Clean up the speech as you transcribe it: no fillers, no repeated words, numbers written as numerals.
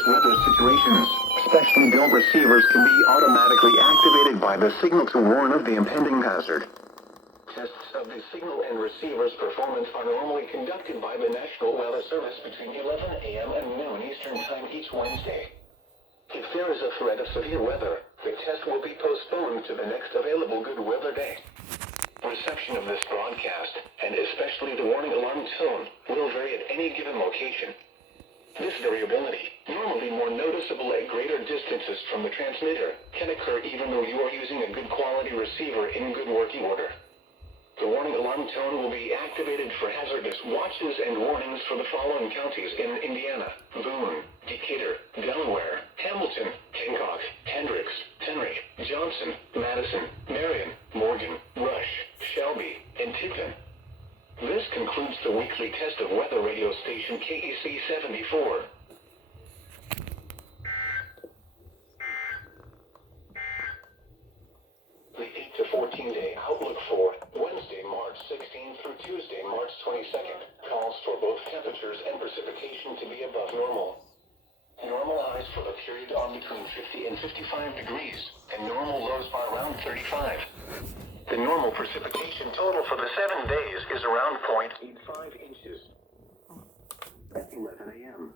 hazardous weather situations. Specially built receivers can be automatically activated by the signal to warn of the impending hazard. Tests of the signal and receiver's performance are normally conducted by the National Weather Service between 11 a.m. and noon Eastern Time each Wednesday. If there is a threat of severe weather, the test will be postponed to the next available good weather day. Reception of this broadcast, and especially the warning alarm tone, will vary at any given location. This variability, normally more noticeable at greater distances from the transmitter, can occur even though you are using a good quality receiver in good working order. The warning alarm tone will be activated for hazardous watches and warnings for the following counties in Indiana: Boone, Decatur, Delaware, Hamilton, Hancock, Hendricks, Henry, Johnson, Madison, Marion, Morgan, Rush, Shelby, and Tiffin. This concludes the weekly test of weather radio station KEC74. The 8 to 14-day outlook for Wednesday, March 16th through Tuesday, March 22nd, calls for both temperatures and precipitation to be above normal. Normal highs for the period are between 50 and 55 degrees, and normal lows are around 35. The normal precipitation total for the 7 days is around 0.85 inches. At 11 a.m.